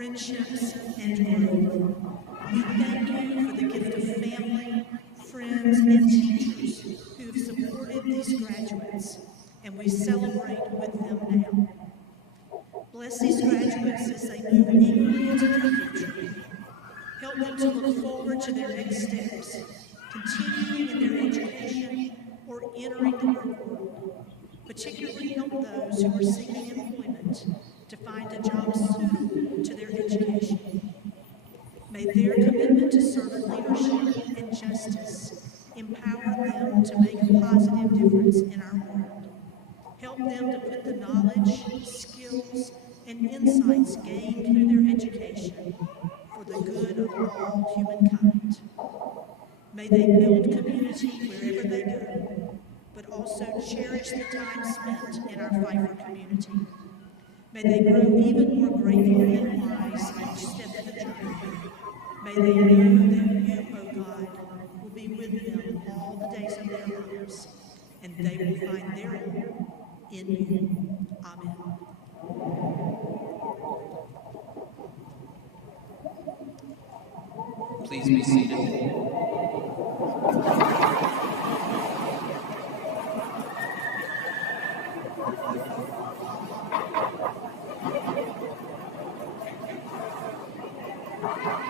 friendships, and growth. We thank you for the gift of family, friends, and teachers who have supported these graduates, and we celebrate with them now. Bless these graduates as they move eagerly into the future. Help them to look forward to their next steps continuing in their education, or entering the work world. Particularly help those who are seeking employment to find a job suitable to their education. May their commitment to servant leadership and justice empower them to make a positive difference in our world. Help them to put the knowledge, skills, and insights gained through their education for the good of all humankind. May they build community wherever they go, but also cherish the time spent in our Pfeiffer community. May they grow even more grateful and wise each step of the journey. May they know that you, O God, will be with them all the days of their lives, and they will find their home in you. Amen. Please be seated.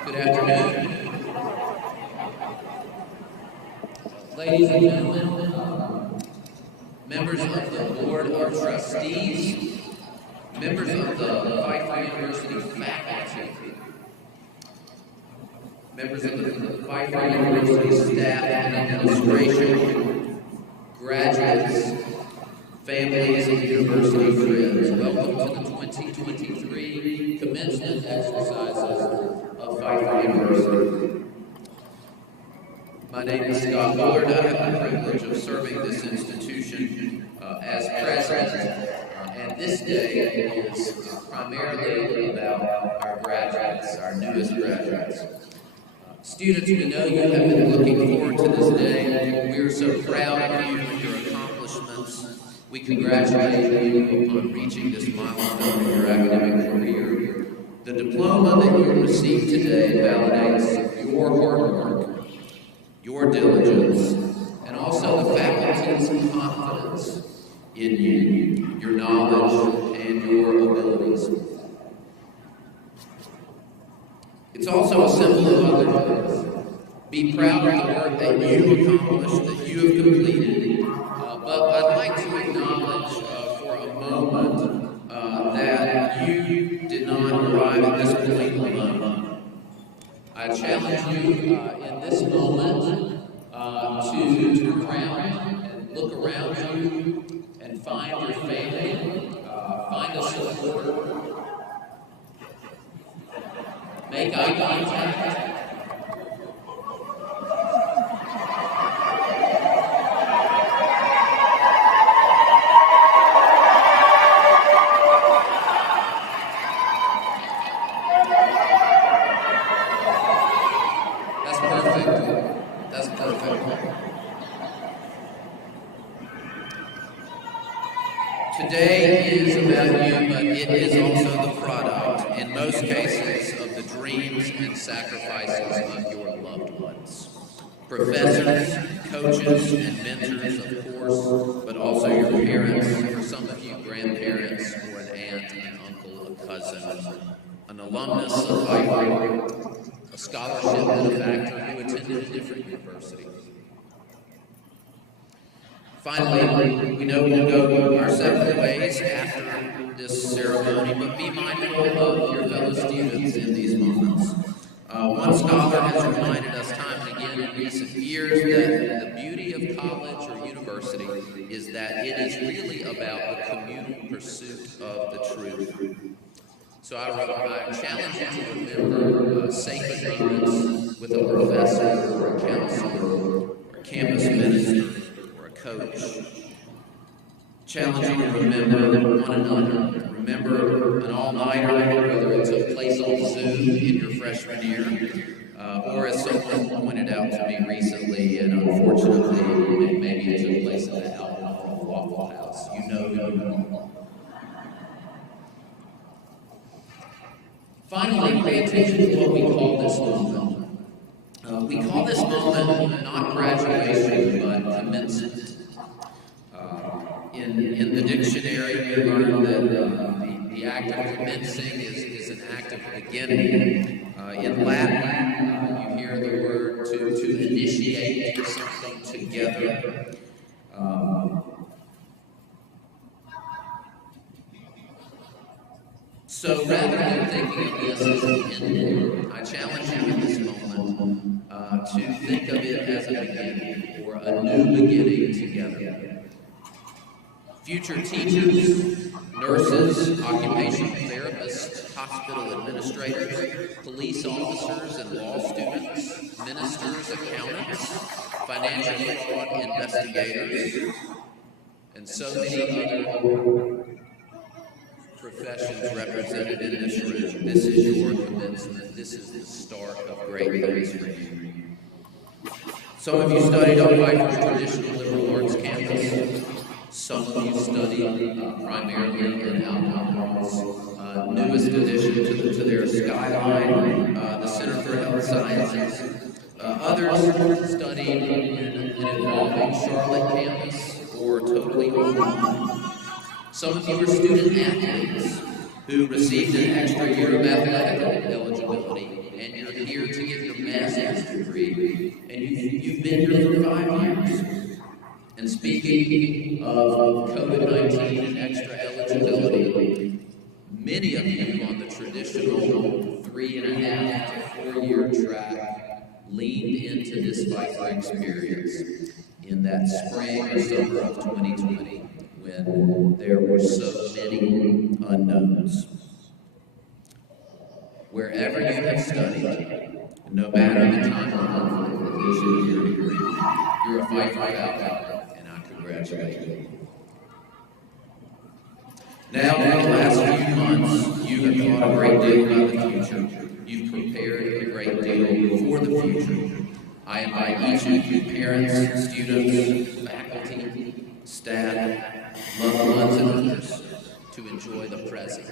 Good afternoon. Ladies and gentlemen, members of the Board of Trustees, members of the Pfeiffer University faculty, members of the Pfeiffer University staff and administration, graduates, families, and university friends, welcome to the 2023 commencement exercises of Pfeiffer University. My name is Scott Bullard. I have the privilege of serving this institution as president, and this day is primarily about our graduates, our newest graduates. Students, we know you have been looking forward to this day. We are so proud of you and your accomplishments. We congratulate you upon reaching this milestone in your academic career. The diploma that you receive today validates your hard work, your diligence, and also the faculty's confidence in you, your knowledge, and your abilities. It's also a symbol of other things. Be proud of the work that you accomplished, that you have completed. But I'd like to acknowledge for a moment that you did not arrive at this point alone. I challenge you in this moment to turn around and look around you and find your family, find a supporter, make eye contact. That's perfect. Today is about you, but it is also the product, in most cases, of the dreams and sacrifices of your loved ones. Professors, coaches, and mentors, of course, but also your parents, for some of you, grandparents, or an aunt, an uncle, a cousin, an alumnus of Pfeiffer, a scholarship benefactor who attended a different university. Finally, we know we'll go our separate ways after this ceremony, but be mindful of your fellow students in these moments. One scholar has reminded us time and again in recent years that the beauty of college or university is that it is really about the communal pursuit of the truth. So I challenge you to remember sacred moments with a professor or a counselor or a campus minister or a coach. Challenge you to remember one another. Remember an all-nighter, whether it took place on Zoom in your freshman year, or as someone pointed out to me recently, and unfortunately, maybe it took place in the Alcohol Waffle House. You know who you are. Finally, pay attention to what we call this moment. We call this moment not graduation, but commencement. In the dictionary, we learned that the act of commencing is an act of beginning. In Latin, you hear the word to initiate, together. So rather than thinking of this as an ending, I challenge you in this moment to think of it as a beginning, or a new beginning together. Future teachers, nurses, occupational therapists, hospital administrators, police officers and law students, ministers, accountants, financial fraud investigators, and so many other professions represented in this room. This is your commencement. This is the start of great things for you. Some of you studied on Pfeiffer's traditional liberal arts campus. Some of you studied primarily in Alcohol's newest addition to their skyline, the Center for Health Sciences. Others studied in an evolving Charlotte campus or totally online. Some of you are student athletes who received an extra year of athletic eligibility, and you're here to get your master's degree, and you've been here for 5 years. And speaking of COVID-19 and extra eligibility, many of you on the traditional 3.5 to 4 year track leaned into this Pfeiffer experience in that spring or summer of 2020 when there were so many unknowns. Wherever you have studied, no matter the time of completion of your degree, you're a Pfeiffer out, and I congratulate you. Now, in the last few months, you have thought a great deal about the future. You've prepared a great deal for the future. I invite each of you, parents, students, faculty, staff, loved ones, and others, to enjoy the present.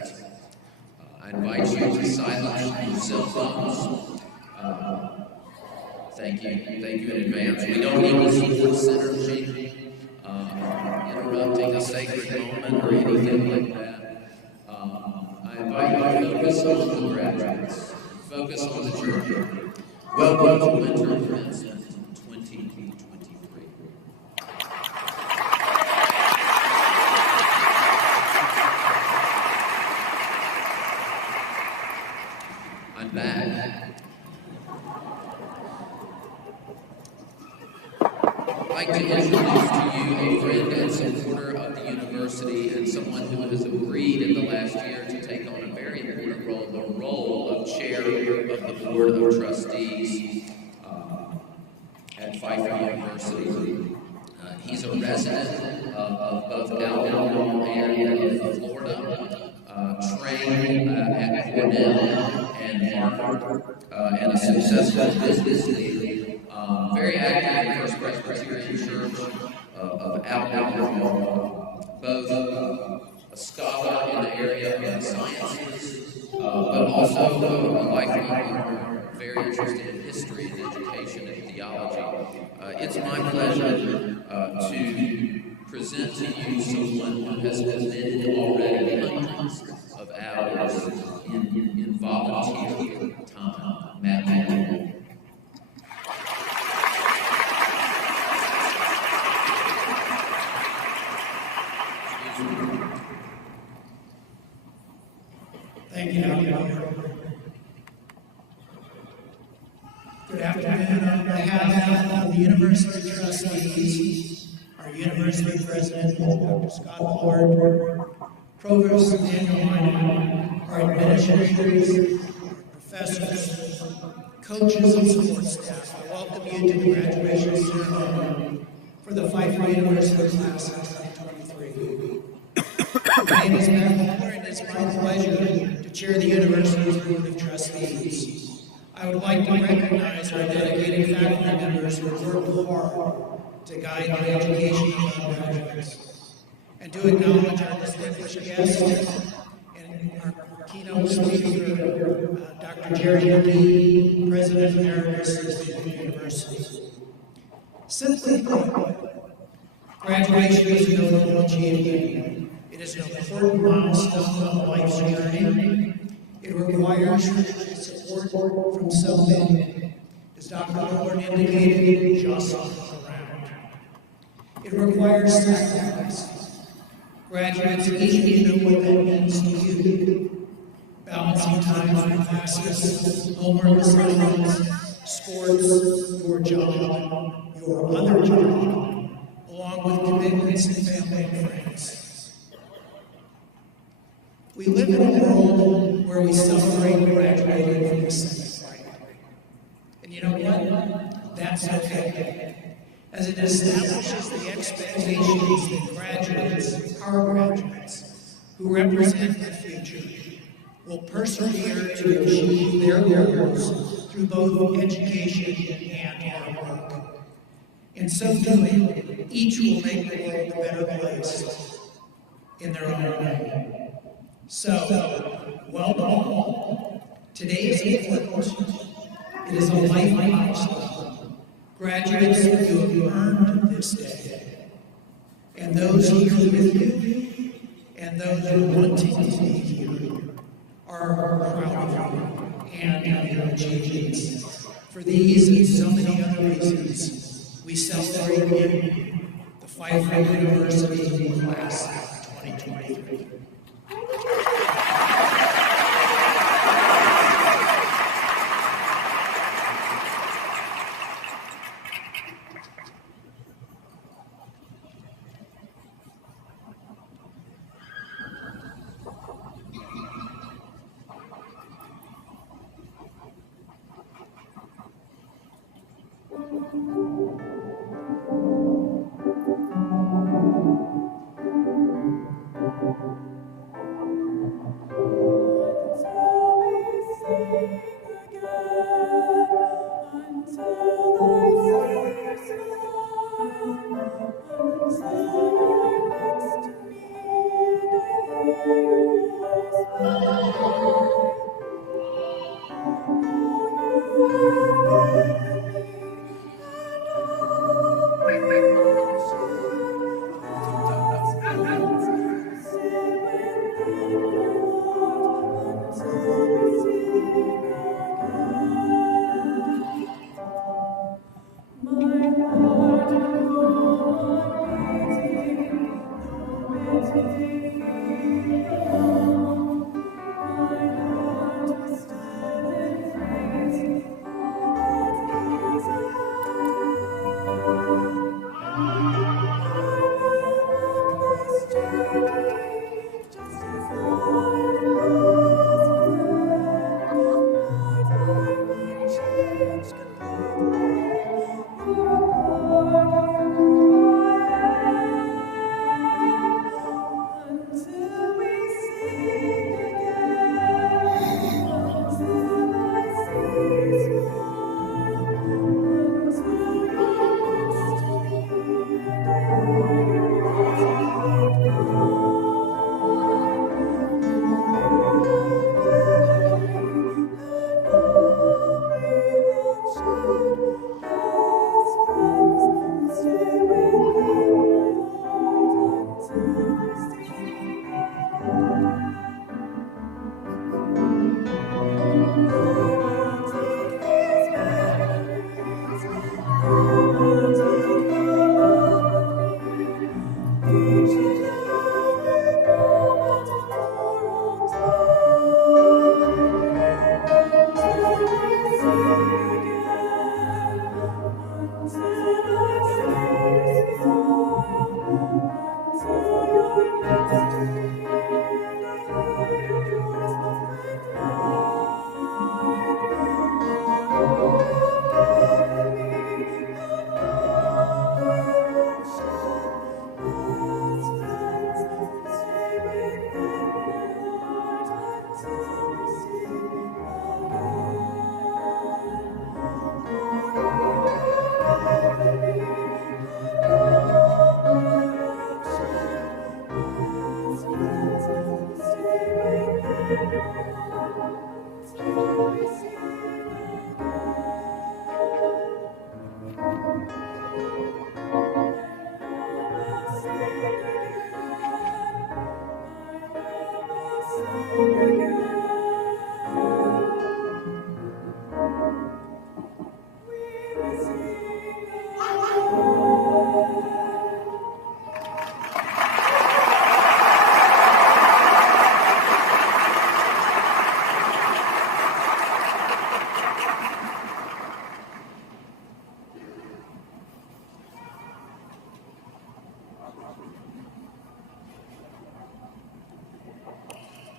I invite you to silence your cell phones. Thank you in advance. We don't need the support synergy, interrupting a sacred moment or anything like that. I invite you to focus on the graduates, focus on the journey. Welcome to Winter Commencement 2023. I'm back. I'd like to introduce to you a friend and supporter of the university and someone who has agreed in the last year to take on a very important role, the role of chair of the Board of Trustees at Pfeiffer University. He's a resident of both Alabama and of Florida, trained at Cornell and Harvard, and a successful business leader, very active in the First Presbyterian Church of Alabama, both a scholar in the area of the sciences, but also a lifelong learner, very interested in history and education and theology. It's my pleasure to present to you someone who has committed already hundreds of hours in volunteer time, Matt. Thank you, Dr. Good afternoon. On behalf of the University Trustees, our University President, Dr. Scott Ward, Provost Daniel Minor, our administrators, professors, coaches, and support staff, I welcome you to the graduation ceremony for the Pfeiffer University class of 2023. My name is Matt Muller, and it's my pleasure to chair the university's Board of Trustees. I would like to recognize our dedicated faculty members who have worked hard to guide the education of our graduates, and to acknowledge our distinguished guests and our keynote speaker, Dr. Jerry McGee, President Emeritus of the University. Simply put, graduation is a notable achievement. It is an important milestone of life's journey. It requires support from so many. As Dr. Ward indicated, just look around. It requires sacrifice. Graduates, each of you know what that means to you. Balancing time for classes, homework assignments, sports, your job, your other job, along with commitments and family and friends. We live in a world where we celebrate graduating from the second grade. And you know what? That's okay. As it establishes the expectations that graduates, our graduates, who represent the future, will persevere to achieve their goals through both education and hard work. In so doing, each will make the world a better place in their own way. So, welcome all. Today is important. It is a life milestone. Graduates, you have earned this day. And those here with you, and those who are wanting to be here, are proud of you and of your achievements. For these and so many other reasons, we celebrate you, the Pfeiffer University Class of 2023.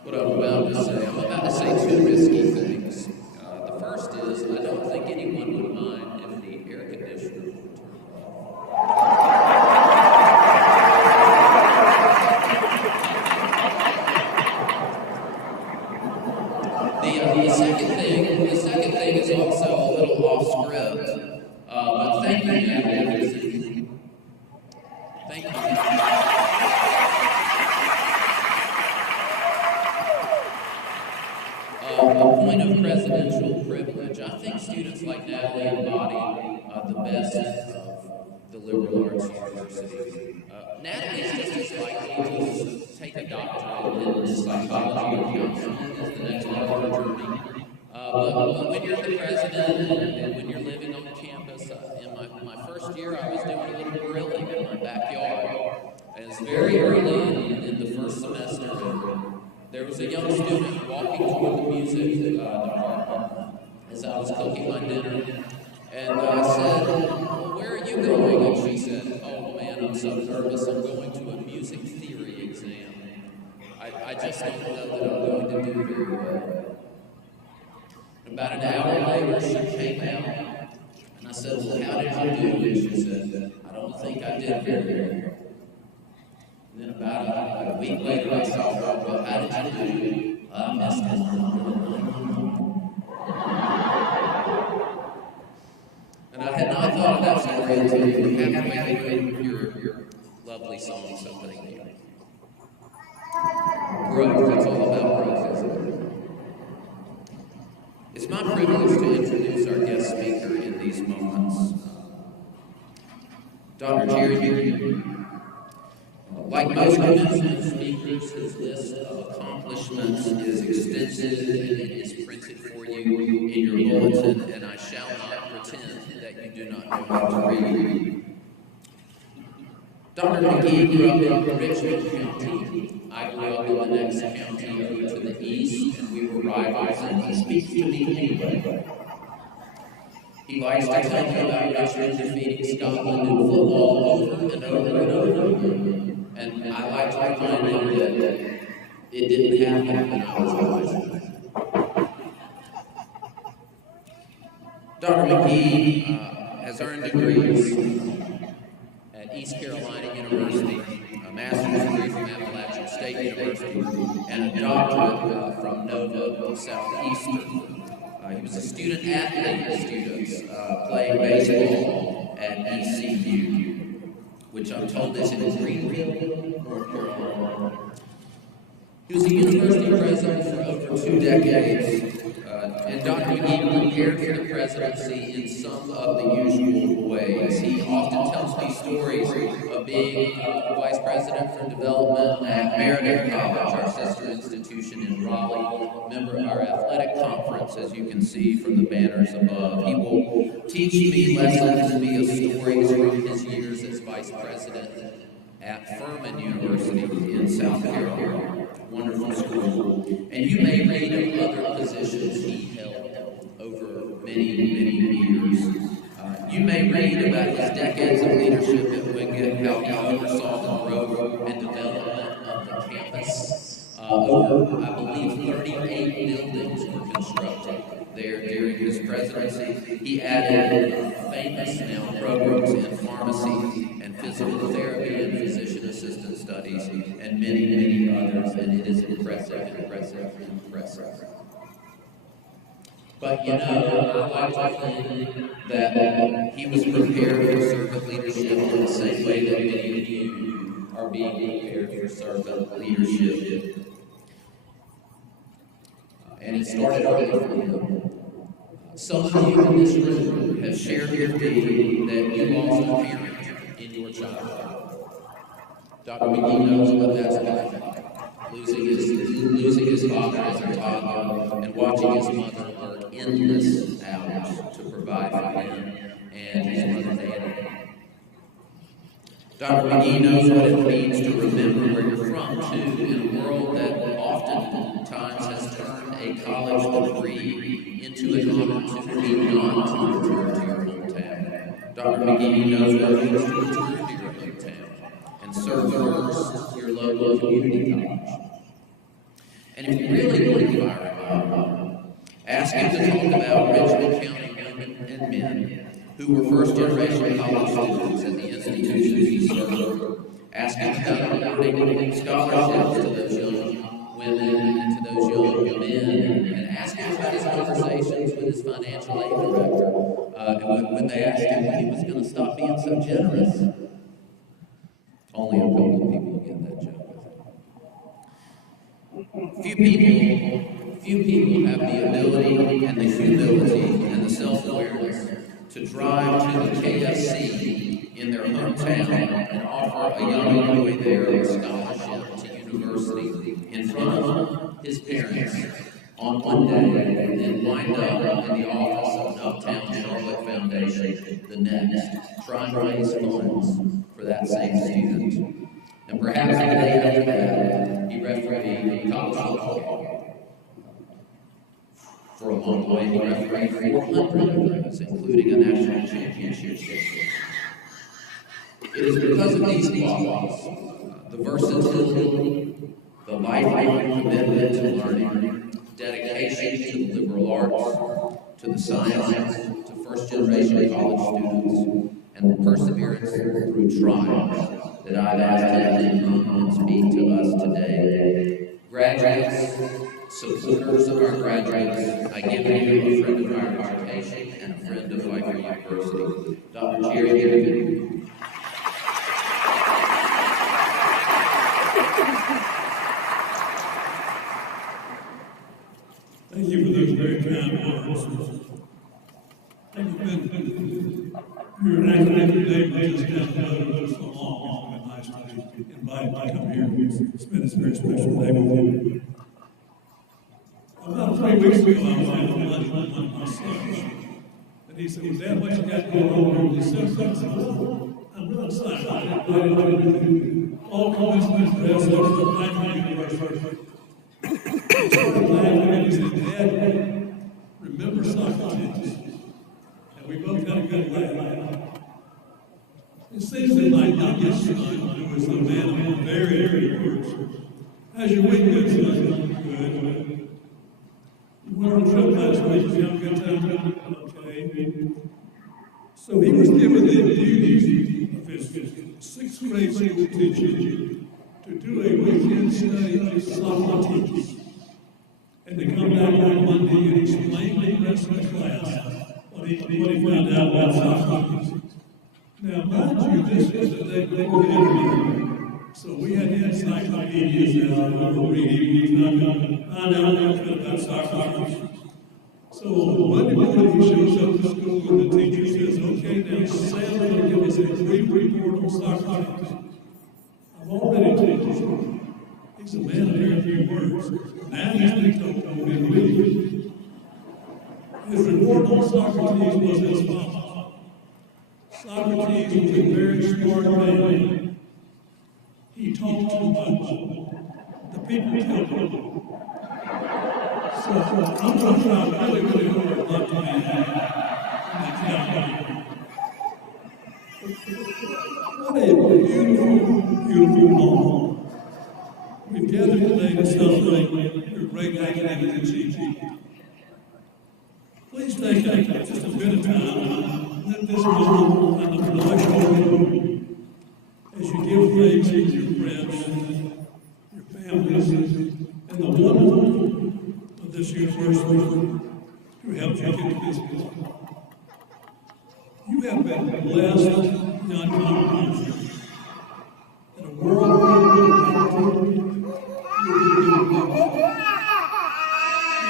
what I'm about to say. I'm about to say two risky things. The first is, I don't think anyone would mind if the air conditioner were turned off. The second thing is also a little off script. But thank you, Natalie. Thank you. A point of presidential privilege. I think students like Natalie embody the best of the liberal arts university. Natalie is just as likely to take a doctorate in psychology or counseling as the next part of her journey. But when you're the president and when you're living on campus, in my first year I was doing a little grilling in my backyard. And it's very early in the first semester. There was a young student walking toward the music department as I was cooking my dinner. And I said, well, where are you going? And she said, oh man, I'm so nervous. I'm going to a music theory exam. I just don't know that I'm going to do very well. About an hour later, she came out. And I said, well, how did you do? And she said, I don't think I did very well. And then about a week later, I saw her, well, how did you do? I missed it. And I had not thought of that story until you were halfway through your lovely song, so thank you. Growth, it's all about growth, isn't it? It's my privilege to introduce our guest speaker in these moments. Dr. Jerry McGee. Like most commencement speakers, his list of accomplishments is extensive and it is printed for you in your bulletin, and I shall not pretend that you do not know how to read. Dr. McGee grew up in Richmond County. I grew up in the next county over to the east, and we were rivals, and he speaks to me anyway. He likes to tell me about Richmond defeating Scotland in football over and over and over again. And I like to remind him that it didn't happen when I was alive. Dr. McGee has earned degrees at East Carolina University, a master's degree from Appalachian State University, and a doctorate from Nova Southeastern. He was a student athlete with students playing baseball at ECU, which I'm told is in Greenville, North Carolina. He was a university president for over 2 decades, and Dr. McGee prepared for the presidency in some of the usual ways. He often tells me stories of being vice president for development at Meriden College, our sister institution in Raleigh, member of our athletic conference, as you can see from the banners above. He will teach me lessons via stories from his years as vice president at Furman University in South Carolina. Wonderful school. And you may read of other positions he held over many, many years. You may read about his decades of leadership at Wingate, how he oversaw the growth and development of the campus. Over, I believe, 38 buildings were constructed there during his presidency. He added famous now programs in pharmacy and physical therapy and physician assistant studies and many, many others, and it is impressive, impressive, impressive. But you know, I like to think that he was prepared for servant leadership in the same way that many of you are being prepared for servant leadership. And it started early for him. Some of you in this room have shared with me that you lost a parent in your childhood. Dr. McGee knows what that's like. Losing his father as a toddler and watching his mother work endless hours to provide for him and his mother Nanny. Dr. McGee knows what it means to remember where you're from, too, in a world that oftentimes has turned a college degree into an opportunity not to return to your hometown. Dr. McGee knows what it means to return to your hometown and serve first your local community college. And if you really want to fire him up, ask him to talk about Richmond County women and men who were first-generation college students at the institutions he served. Ask him about awarding scholarships to those young women and to those young men, and ask him about his conversations with his financial aid director, and when they asked him when he was going to stop being so generous. Only a couple of people get that joke. Few people have the ability and the humility and the self-awareness to drive to the KFC in their hometown and offer a young boy there a scholarship to university in front of his parents on one day, and then wind up in the office of an uptown Charlotte Foundation the next, trying to raise funds for that same student. And perhaps the day after that, he refereed a college football. For a long way, he refereed 400 of those, including a national championship. It is because of these qualities, the versatility, the lifelong commitment to learning, dedication to the liberal arts, to the sciences, to first-generation college students, and the perseverance through trials that I've asked him to come and speak to us today. Graduates, supporters of our graduates, I give you a friend of our education and a friend of Pfeiffer University, Dr. Jerry Gibbon. Thank you for those very kind words. You're an academic day, but just down the road for so long. It's been nice to be invited to come here and spend this very special day with you. About 3 weeks ago, I was having lunch with one of my sons, and he said, "Well, Dad, what you got going on in December?" I said, "I'm real excited. I do all commencement dress up to the Pfeiffer University." He started laughing and he said, "Dad, remember Socrates?" And we both had a good laugh. It seems that my youngest son, who is the man of very, very words, how's your week been, son? Good. You went on a trip last week. Did you have a good time? Okay. So he was given the duties of his 6th grade school teacher to do a weekend study of Socrates, and to come back on Monday and explain to the rest of the class what he found out about Socrates. Now, mind you, this was the day before the interview, so we had the encyclopedias out, we were reading, trying to find out a little bit about Socrates. So Monday morning, he shows up to school, and the teacher says, "Okay, now Sam's going to give us a brief report on Socrates." I've already told you, he's a man of very few words. Now he's been told to be believed. His report on Socrates was as follows. Socrates was a very smart man. He talked too much. The people tell him. So I'm going to try really, really hard not to be What a beautiful, beautiful moment. We've gathered today to celebrate your great academic achievement. Please take just a bit of time. Let this moment kind of wash over you as you give thanks to your friends, your families, and the wonderful of this university who helped you get to this point. You have been blessed beyond comprehension. In a world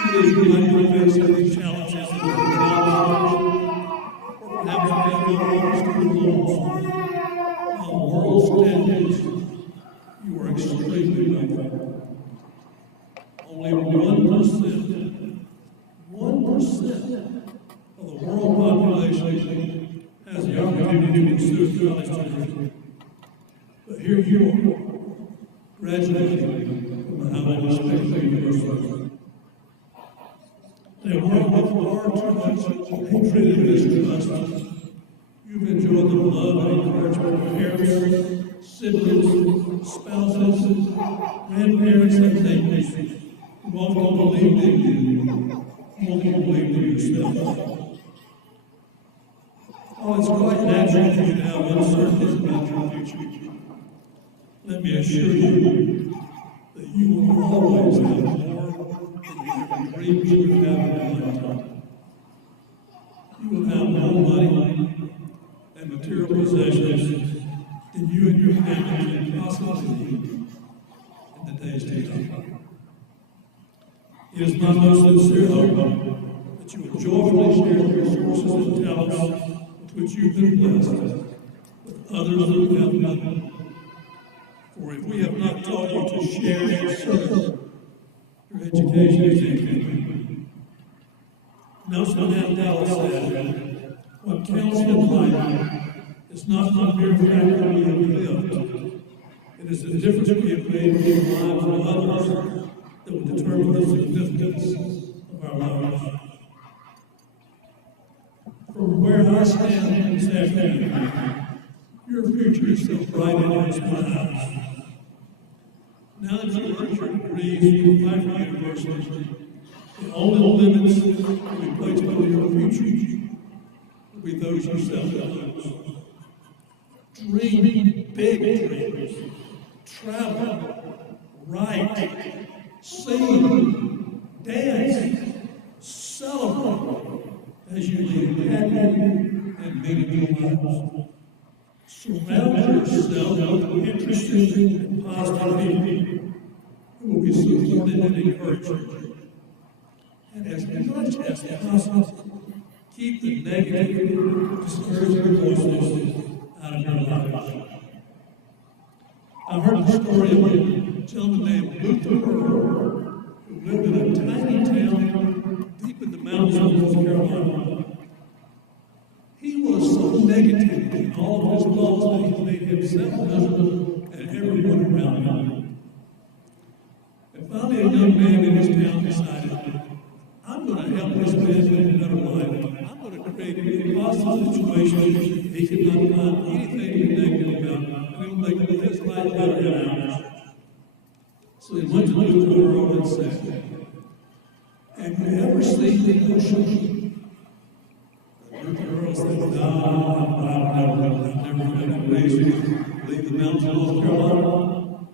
even as you might be facing these challenges that you or perhaps you have lost your loans, on world standards, you are extremely welcome. Only 1% of the world population has the opportunity to pursue college education. But here you are, graduating from a highly respected university. In a world with far too much hatred and mistrust, you've enjoyed the love and encouragement of parents, siblings, spouses, grandparents, and neighbors You've often believed in you more than you believed in yourself. Oh, it's quite natural for you to have uncertainties about your future. Let me assure you that you will always have more than you ever dreamed you would have in your lifetime. You will have more money and material possessions than you and your family can possibly need in the days to come. It is my most sincere hope that you will joyfully share the resources and talents with which you've been blessed with others who have none. For if we have not taught you to share and serve, your education is incomplete. Nelson Mandela said, what counts in life is not the mere fact that we have lived. It is the difference we have made in the lives of others that will determine the significance of our lives. From where I stand this afternoon, your future is so bright against my eyes. Now that you've earned your degrees from Pfeiffer University, the only limits that will be placed on your future will be those you set those. Dream big dreams. Travel, write, sing, dance, celebrate as you lead happy and meaningful lives. Surround yourself with interested and positive people who will be supported and encouraged. And as much as possible, keep the negative, discouraging voices out of your life. I've heard the story of a gentleman named Luther Earl, who lived in a tiny town deep in the mountains of North Carolina. He was so negative in all of his thoughts that he made himself miserable and everyone around him. And finally, a young man in his town decided, I'm going to help this man live a better life. I'm going to create an impossible situation he cannot find anything to be negative about, and it'll make his life better than ours. So he went to Luther Earl and said, have you ever seen the ocean? Luther Earl said, no, I've never been a race leave the mountains of North Carolina.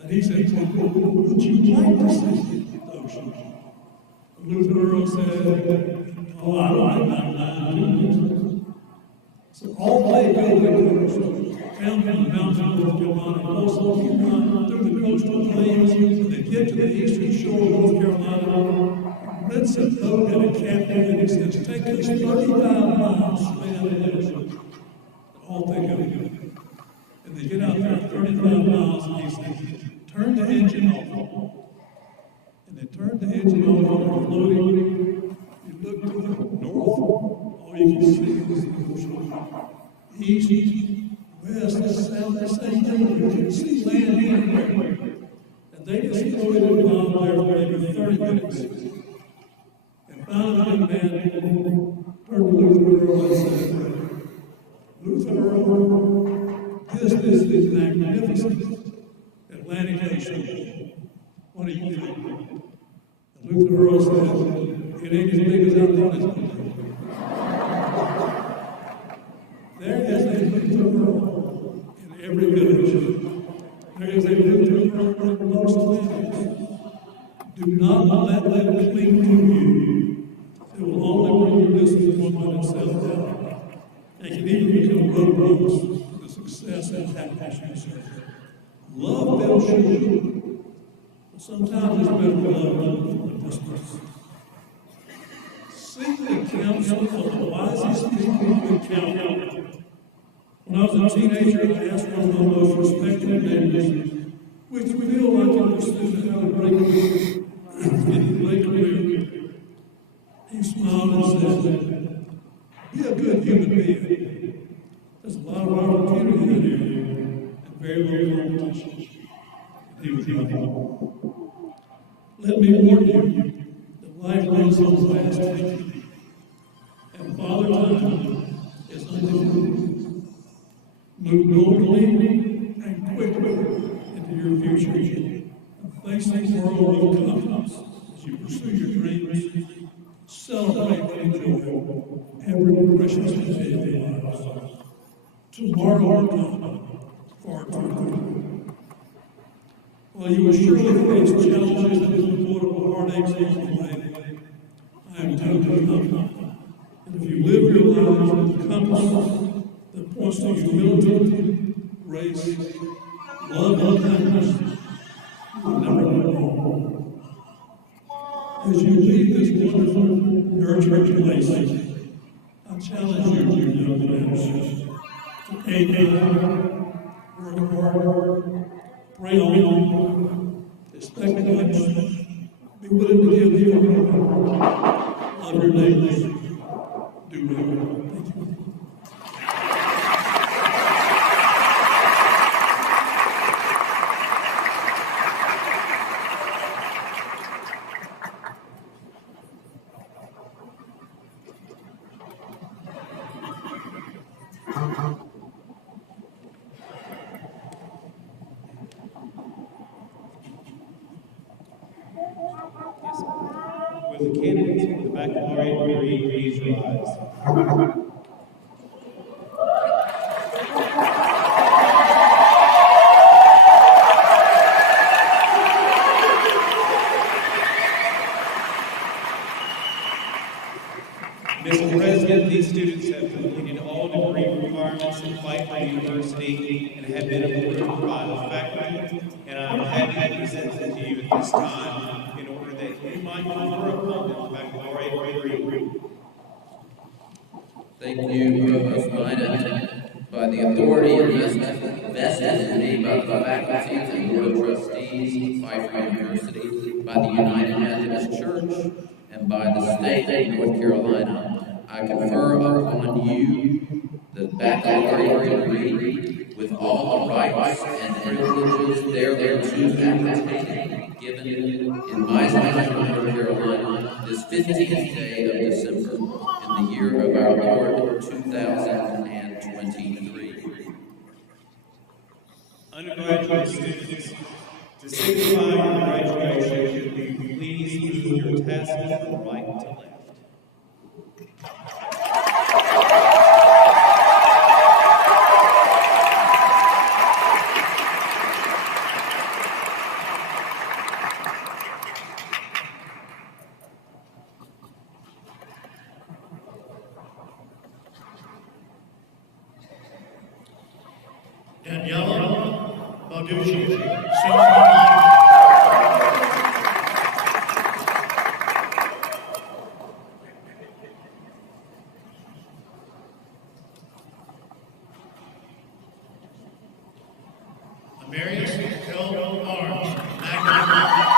And he said, would you like to see the ocean? Luther Earl said, oh, I don't mind. So all they go to the coast, down from the mountains of North Carolina, also run through the coastal plains, and they get to the eastern shore of North Carolina, rents a boat at a camping, and he says, take us 35 miles straight out of the ocean. All they go to. And they get out there 35 miles, and he says, turn the engine off. And they turned the engine on and they're floating. You look to the north, all you can see is the ocean. East, west, south, the same thing. You can see land anywhere. And they just floated along there for maybe 30 minutes. And finally, the man turned to Luther Earl and said, Luther Earl, this is the magnificent Atlantic Ocean. What do you think? Luther Earl said, it ain't as big as I thought it was going to be. There is a Luther Earl in every village. There is a Luther Earl in most lands. Do not let them cling to you. It will only bring you disappointment and self-doubt. They can even become roadblocks to the success and happiness you serve. Love them surely. Sometimes it's better to love from a distance. Seek the counsel of the wisest people you encounter. When I was a teenager, I asked one of my most respected neighbors, which we feel like in pursuit of how to break career. He smiled and said, be a good human being. There's a lot of opportunity in here and very little competition. He was right. Let me warn you that life runs so fast and Father Time is undefeated. Move boldly and quickly into your future. Face the world with confidence as you pursue your dreams. Celebrate and enjoy every precious day of your lives. Tomorrow will come far too quickly. While you will surely face challenges and unavoidable heartaches along the way, I am totally confident that if you live your lives with a compass that points to humility, grace, love, and kindness, you will never go wrong. As you leave this wonderful, nurturing place, I challenge you to know the answers. To aim high, work hard, pray on, expect much, be willing to give your heart, love your neighbors, do right. Thank you. Will the candidates for the baccalaureate degree please rise? Mr. President, these students have completed all degree requirements at Pfeiffer University and have been approved by the faculty, and I'm happy to present them to you at this time in order that you might confer upon them the baccalaureate degree. Thank you, Provost Minot. By the authority vested in me by the faculty and board of trustees of Pfeiffer University, by the United Methodist Church, and by the state of North Carolina, I confer upon you the baccalaureate degree with all the rights and privileges thereunto appertaining, given in my state of North Carolina this 15th day of December, in the year of our Lord 2023. Undergraduate students, to signify your graduation, will you please move your tassels from right to left? Daniela Balducci, summa cum laude. Amarius L. Arms, magna cum laude.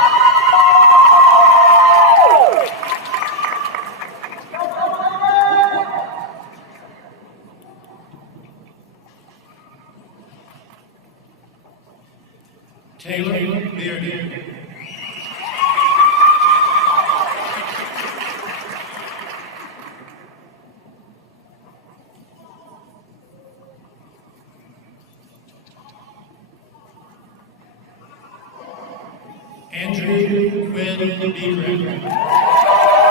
Taylor Bearden. Andrew Quinn Beaver.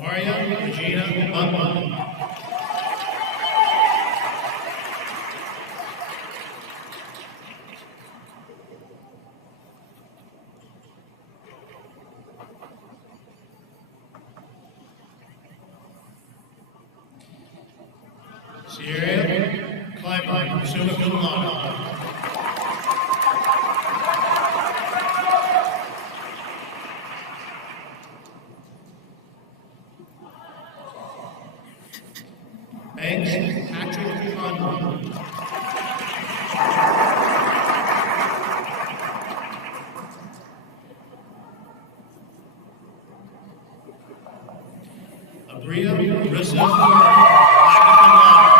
Maria Regina Bunman. Sierra Clyburn, summa cum laude. Banks Patrick Conlon. Abria Marissa Moore, magna cum laude.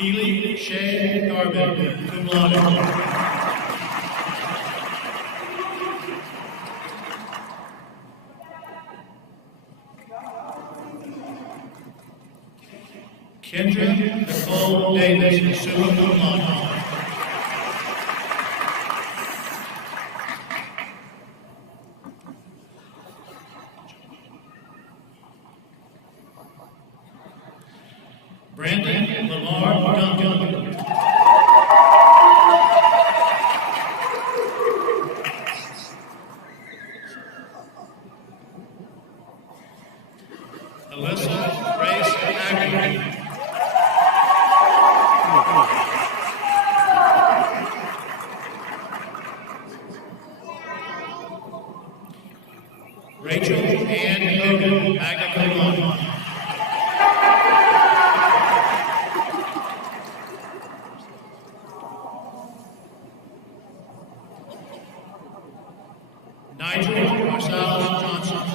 Keely Shay Garvin, cum laude. Kendra Nicole Davis, summa cum laude. Brandon Lamar Duncan. Alyssa Grace Agnew. Rachel Ann Hogan, magna cum laude. Nigel Marcellus Johnson.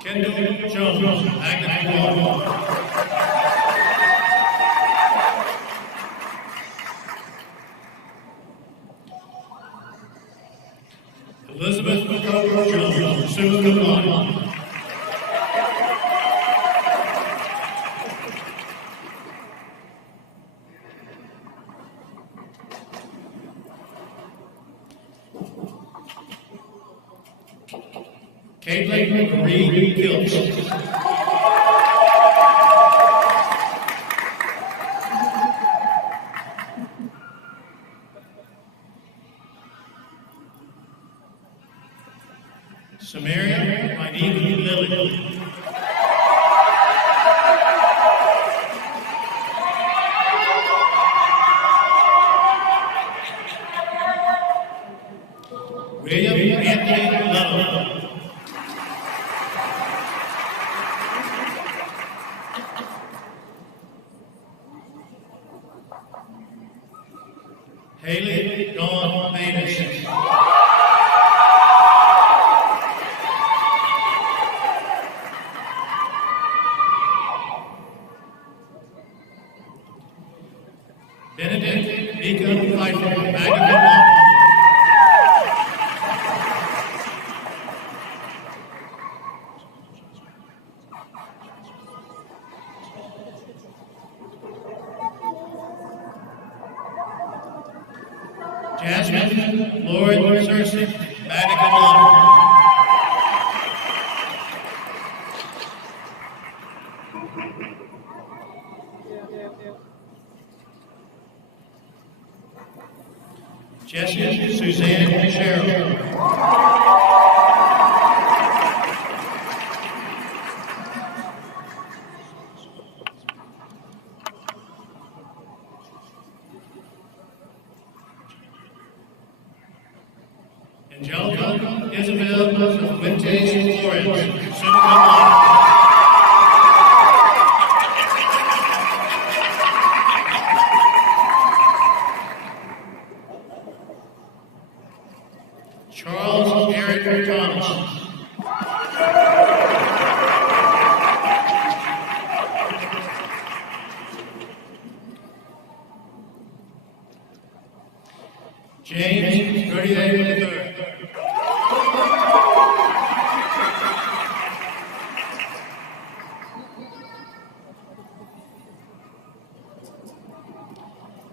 Kendall Jones, magna cum laude. Elizabeth McCover Jones, summa cum laude. Caitlin Marie Kilts. Samaria Monique Lilly. William Anthony Love. Haley Dawn Manus. Benedict Mika Pfeiffer, magna cum laude. Jasmine Lord Cersei, magna cum laude. Jessie Suzanne Sherrill. Angelica Isabel Fuentes Flores, summa cum laude. Charles Eric Thomas. James Verdier III.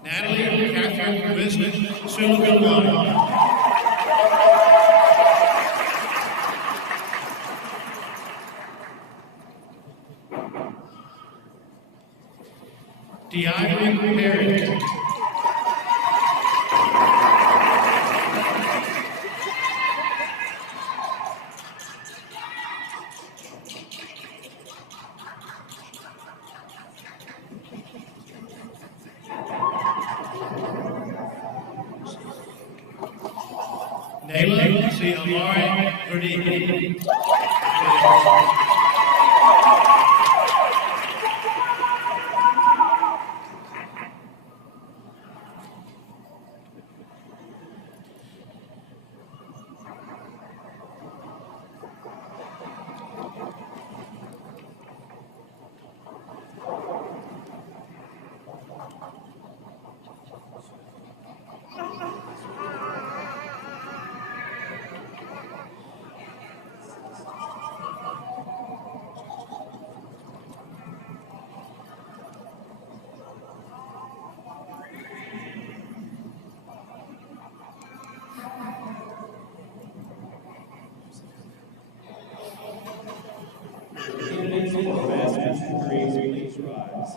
Natalie Catherine Wisnick, summa cum laude. DeIvory Perry. Nayla C. Amari Verdi. please rise.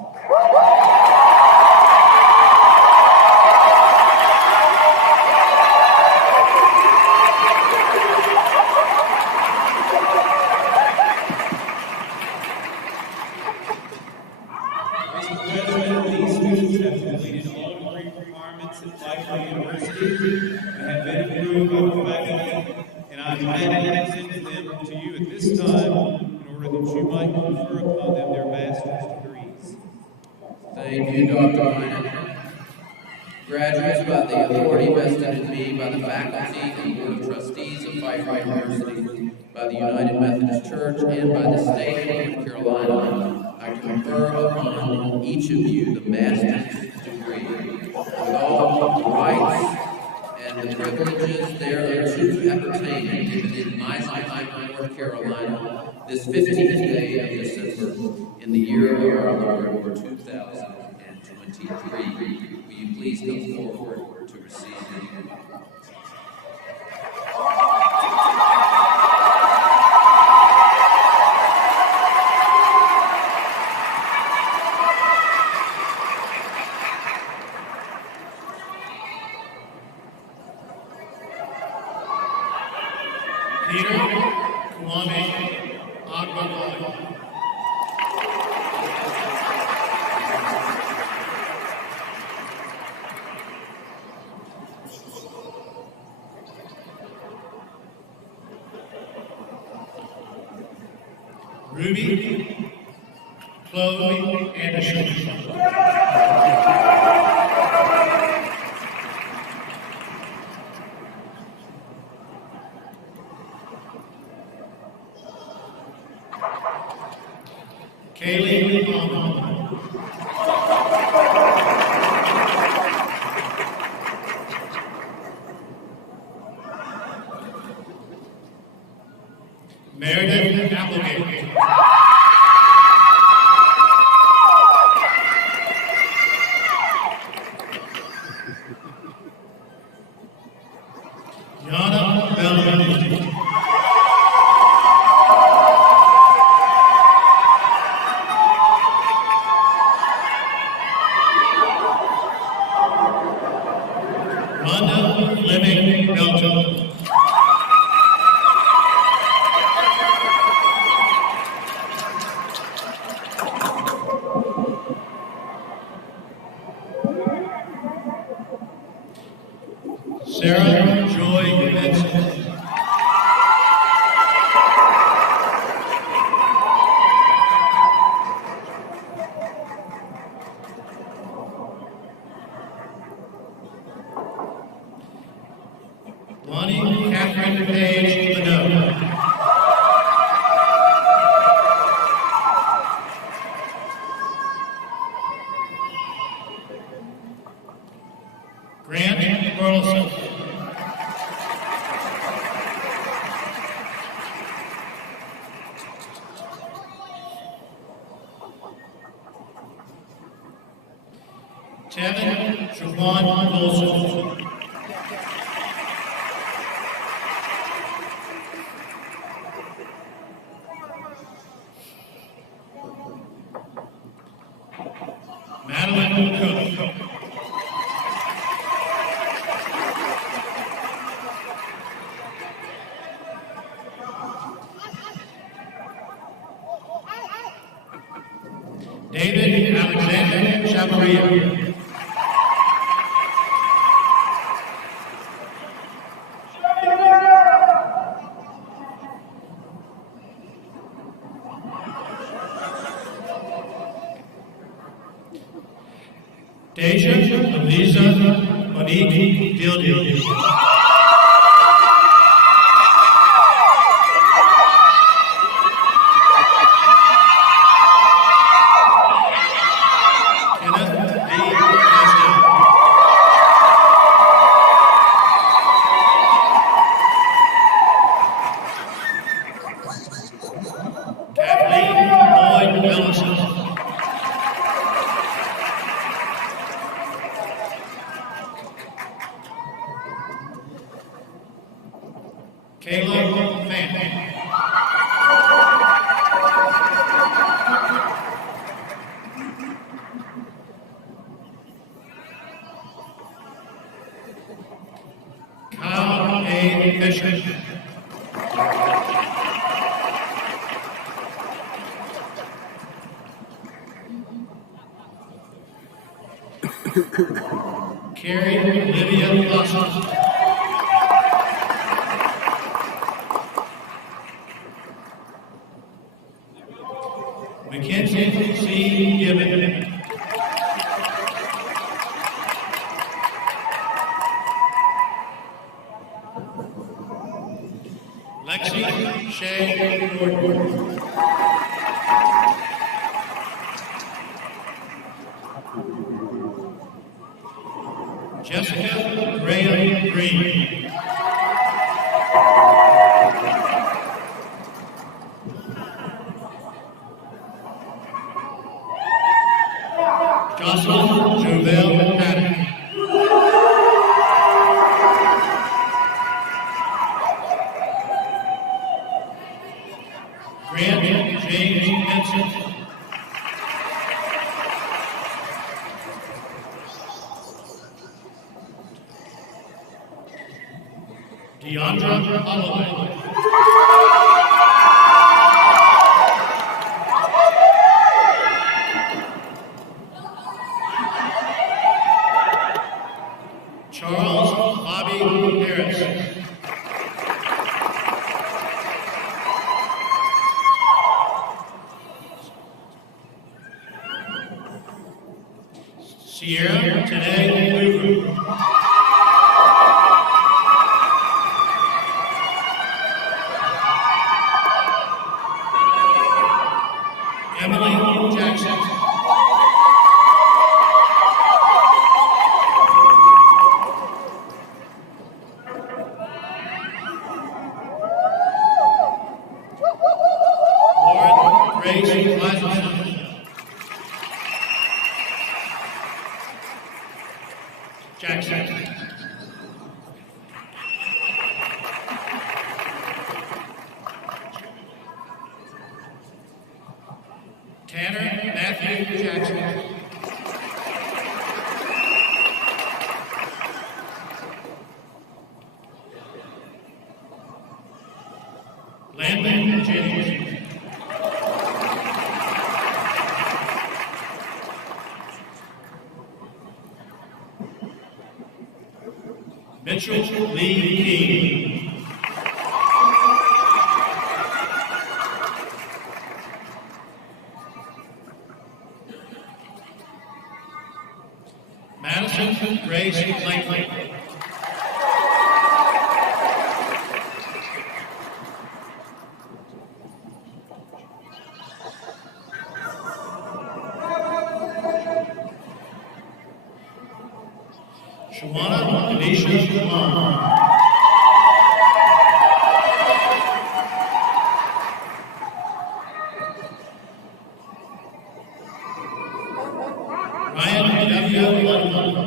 Mr. President, these students have completed all degree requirements at Pfeiffer University and have been approved by the faculty, and I'm happy to present them to you at this time in order that you might confer upon them their master's degrees. Thank you, Dr. Minor. Graduates, by the authority vested in me by the faculty and board of trustees of Pfeiffer University, by the United Methodist Church, and by the state of North Carolina, I confer upon each of you the master's degree, with all the rights and the privileges thereunto appertaining, given in my lifetime in North Carolina, this 15th day of December, in the year of our Lord, 2023. Will you please come forward to receive the degree? Peter Kwame Agbawa. Ruby Chloe Anderson. Kaylee Almond. Meredith Applegate. Yana Bellman. Rhonda Fleming Belton. Sarah Joy Benson. Lonnie Catherine Page Leno. Grant Burleson. Tevin Javon Wilson. Madeline Cook. David Alexander Chavarria. Deja Elisa Monique Dildy. Caleb Fan. A. Fisher. Carrie Lydia Lawson. Mackenzie C. Gibbon. Lexi Shay Gordon. Jessica Graham Green. Jocelyn Jovel Paddock. Grant James Henson. Deandra Holloway. Charles Bobby Harris. Sierra Tanae Hoover. Emily Jackson. Lauren Grace Eisenstein. Jackson. Tanner Matthew Jackson. Landon Jennings. Mitchell Lee King. Madison Grace Blakely. Shawana Denisha Long. Ryan W. Ludlow.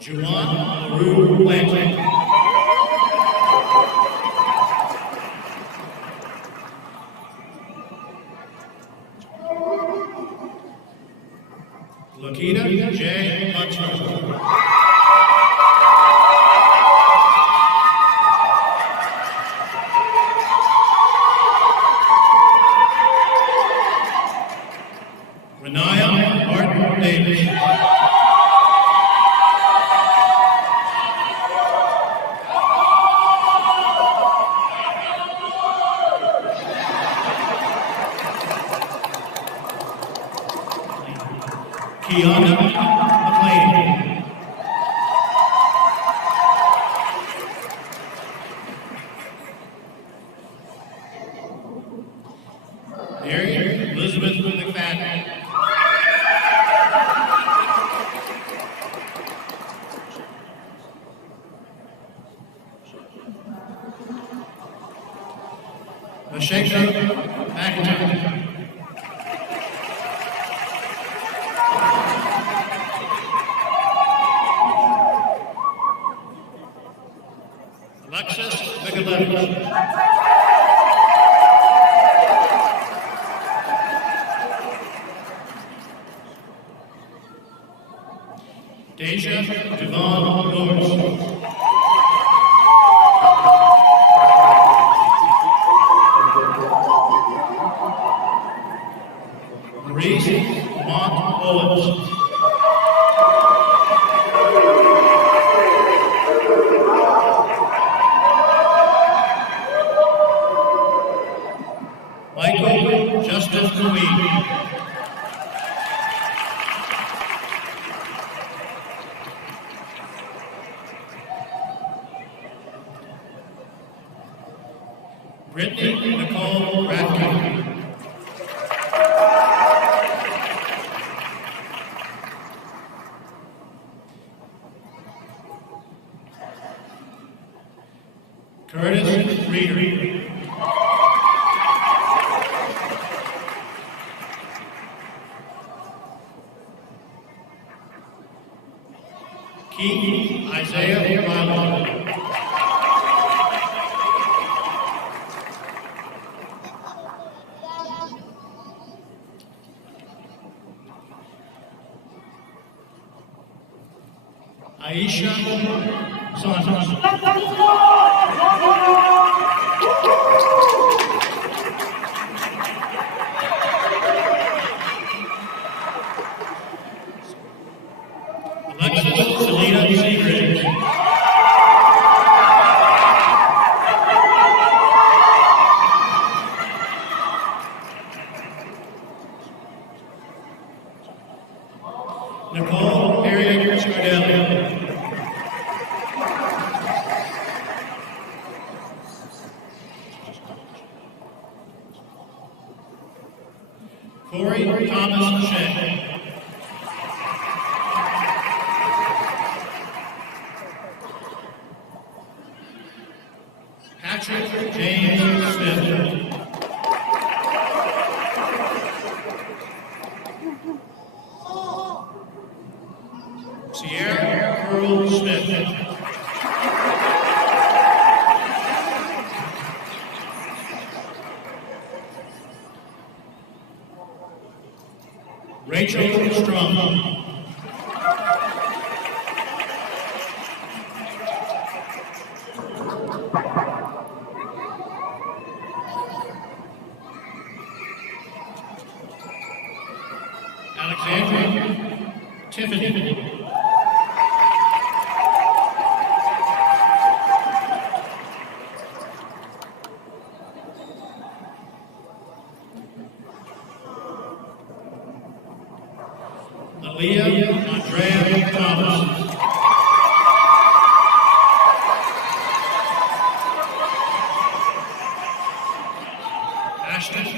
Juwan LaRue Blanchard. Lakita J. Hutchins. Renaya Martin Davis. Kiana McLean. Mary Elizabeth McFadden. Masheka McIntyre. Alexis Michelewicz. Reese Mont Owens. Michael Justice Louis. Brittany Nicole Radke. Curtis Reeder. Keith Isaiah Riley. Aisha Saunders. Alexis Selena Segrave. Nicole Harriet Scardelli. Corey Thomas Shea. Patrick James Smith. Sierra Pearl Smith. Rachel Strum. Alexandra Tiffany. Aaliyah Andrea Thomas. Ashton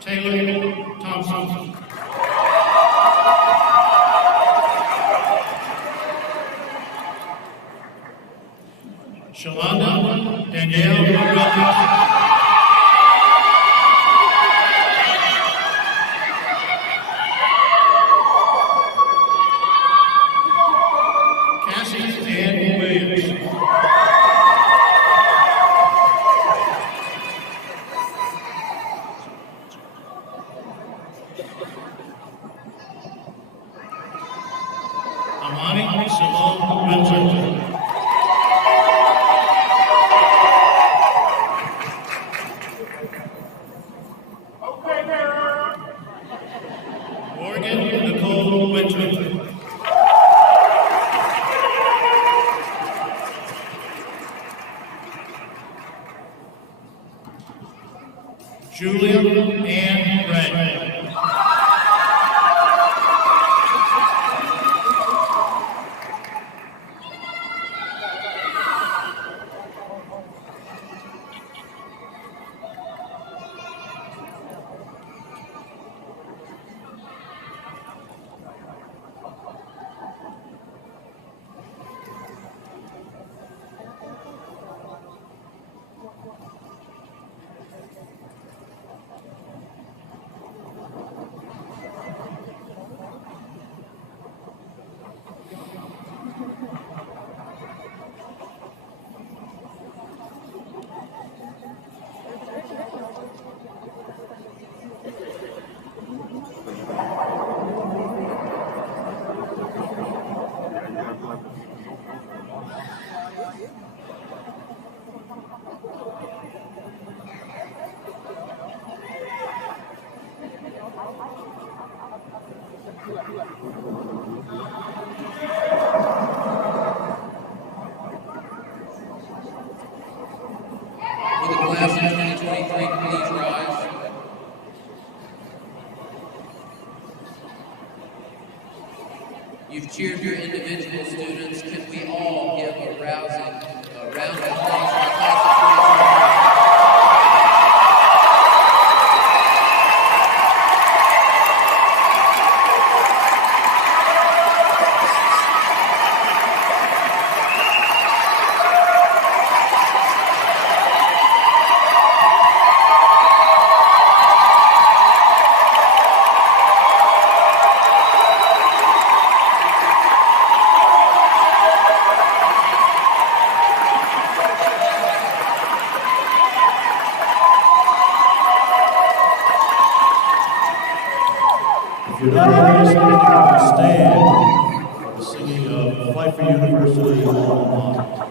Taylor Thompson. Shalonda Danielle Wilkins. Amani Simone Windsor. Morgan Nicole Winter. Julia Ann Ray. You've cheered your individual students. Can we all give a rousing round of applause for our class of 2023? If you're not already singing, you can stand for the singing of Pfeiffer University alma mater.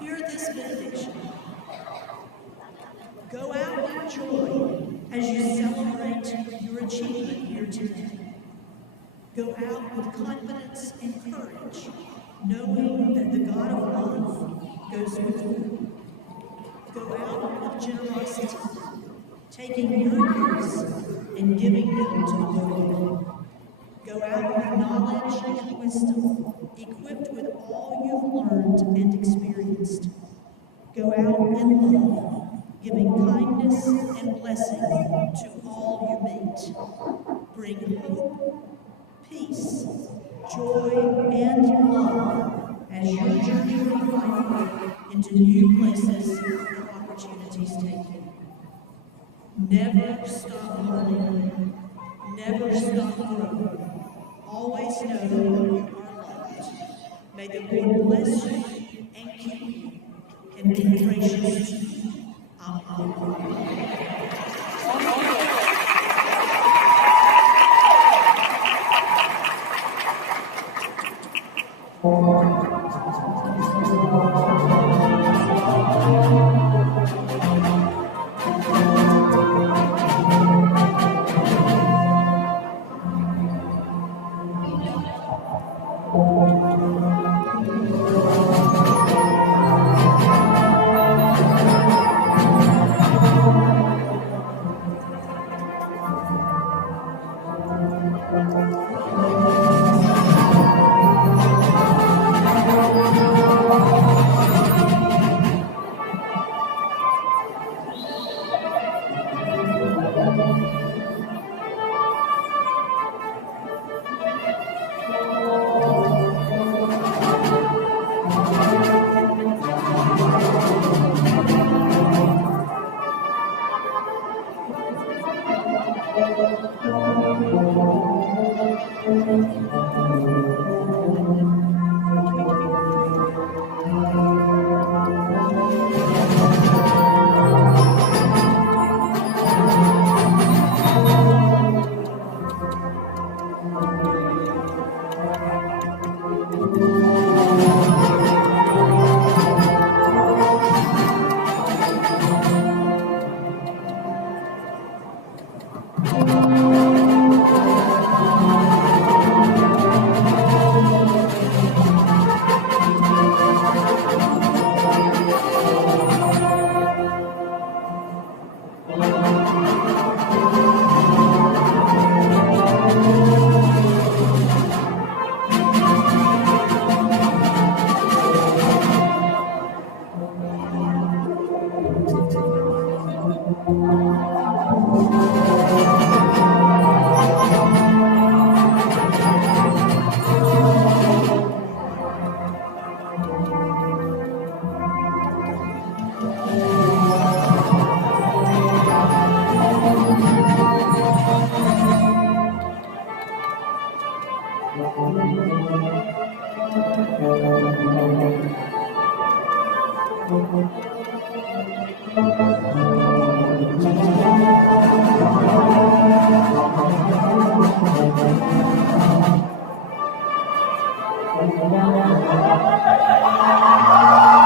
Hear this benediction. Go out in joy as you celebrate your achievement here today. Go out with confidence and courage, knowing that the God of love goes with you. Go out with generosity, taking your gifts and giving them to the world. Go out with knowledge and wisdom, equipped with all you've learned and experienced. Go out in love, giving kindness and blessing to all you meet. Bring hope, peace, joy, and love as your journey through life into new places and opportunities take you. Never stop learning, never stop growing. Always know you are loved. May the Lord bless you and keep you and be gracious to you. Amen. Thank you.